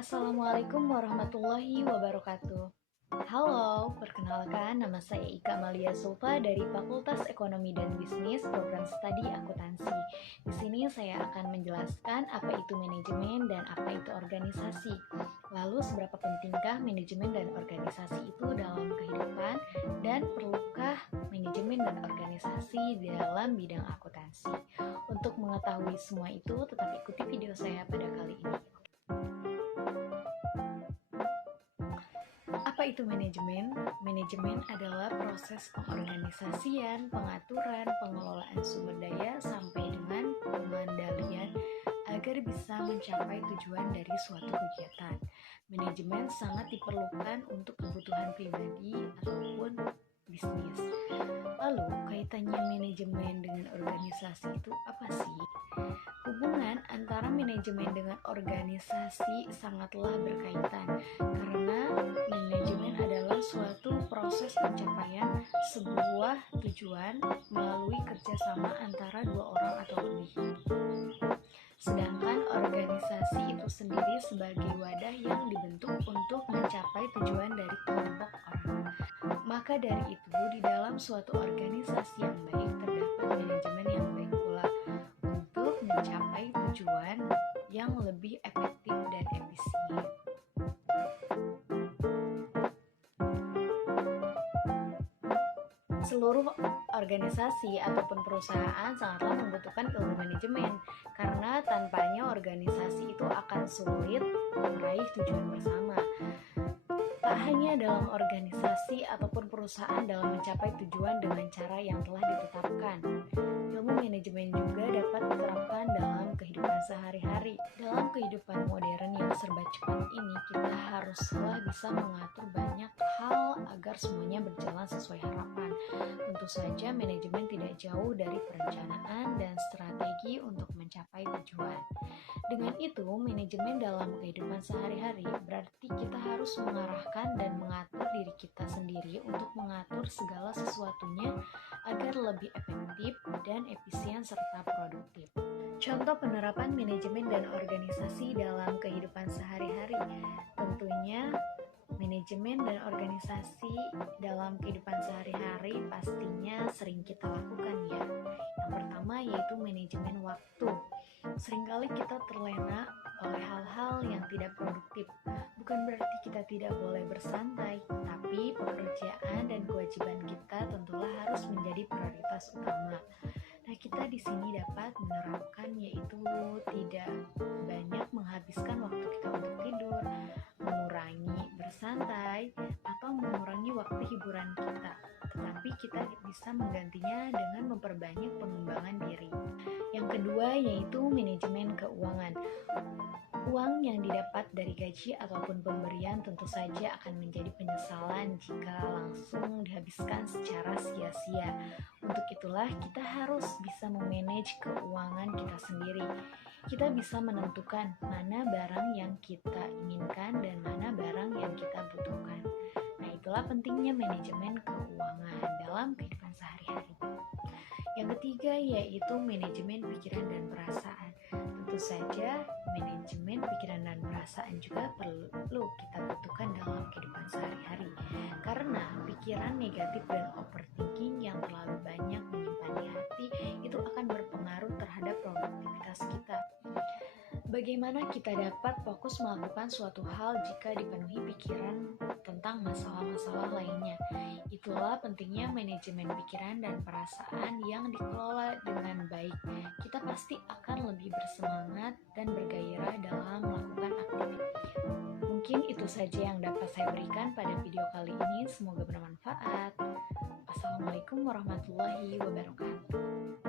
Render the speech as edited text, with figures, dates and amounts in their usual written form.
Assalamualaikum warahmatullahi wabarakatuh. Halo, perkenalkan nama saya Ika Malia Sulfa dari Fakultas Ekonomi dan Bisnis Program Studi Akuntansi. Di sini saya akan menjelaskan apa itu manajemen dan apa itu organisasi. Lalu seberapa pentingkah manajemen dan organisasi itu dalam kehidupan dan perlukah manajemen dan organisasi dalam bidang akuntansi? Untuk mengetahui semua itu, tetap ikuti video saya pada kali ini. Apa itu manajemen? Manajemen adalah proses pengorganisasian, pengaturan, pengelolaan sumber daya sampai dengan pengendalian agar bisa mencapai tujuan dari suatu kegiatan. Manajemen sangat diperlukan untuk kebutuhan pribadi ataupun bisnis. Lalu, kaitannya manajemen dengan organisasi itu apa sih? Hubungan antara manajemen dengan organisasi sangatlah berkaitan karena manajemen adalah suatu proses pencapaian sebuah tujuan melalui kerjasama antara dua orang atau lebih. Sedangkan organisasi itu sendiri sebagai wadah yang dibentuk untuk mencapai tujuan dari kelompok orang. Maka dari itu, di dalam suatu organisasi yang baik terdapat manajemen yang baik pula untuk mencapai tujuan yang lebih efektif dan efisien. Seluruh organisasi ataupun perusahaan sangatlah membutuhkan ilmu manajemen karena tanpanya organisasi itu akan sulit meraih tujuan bersama. Tak hanya dalam organisasi ataupun perusahaan dalam mencapai tujuan dengan cara yang telah ditetapkan, ilmu manajemen juga dapat diterapkan dalam kehidupan sehari-hari. Dalam kehidupan modern yang serba cepat ini, kita haruslah bisa mengatur banyak hal agar semuanya berjalan sesuai harapan. Tentu saja manajemen tidak jauh dari perencanaan dan strategi untuk mencapai tujuan. Dengan itu, manajemen dalam kehidupan sehari-hari berarti kita harus mengarahkan dan mengatur diri kita sendiri untuk mengatur segala sesuatunya agar lebih efektif dan efisien serta produktif. Contoh penerapan manajemen dan organisasi dalam kehidupan sehari-hari, tentunya manajemen dan organisasi dalam kehidupan sehari-hari pastinya sering kita lakukan ya. Yang pertama yaitu manajemen waktu. Seringkali kita terlena oleh hal-hal yang tidak produktif. Bukan berarti kita tidak boleh bersantai, tapi pekerjaan dan kewajiban kita tentulah harus menjadi prioritas utama. Nah, kita di sini dapat menerapkan yaitu tidak banyak menghabiskan waktu kita untuk tidur, mengurangi bersantai, atau mengurangi waktu hiburan kita. Tetapi kita bisa menggantinya dengan memperbanyak pengembangan diri. Yang kedua yaitu manajemen keuangan. Uang yang didapat dari gaji ataupun pemberian tentu saja akan menjadi penyesalan jika langsung dihabiskan secara sia-sia. Untuk itulah kita harus bisa memanage keuangan kita sendiri. Kita bisa menentukan mana barang yang kita inginkan dan mana barang yang kita butuhkan. Nah, itulah pentingnya manajemen keuangan dalam kehidupan sehari-hari. Yang ketiga yaitu manajemen pikiran dan perasaan. Tentu saja manajemen pikiran dan perasaan juga perlu kita butuhkan dalam kehidupan sehari-hari. Karena pikiran negatif dan overthinking yang terlalu banyak menyimpan di hati itu akan berpengaruh terhadap produktivitas kita. Bagaimana kita dapat fokus melakukan suatu hal jika dipenuhi pikiran tentang masalah-masalah lainnya? Itulah pentingnya manajemen pikiran dan perasaan yang dikelola dengan baik. Kita pasti akan lebih bersemangat dan bergairah dalam melakukan aktivitas. Mungkin itu saja yang dapat saya berikan pada video kali ini. Semoga bermanfaat. Assalamualaikum warahmatullahi wabarakatuh.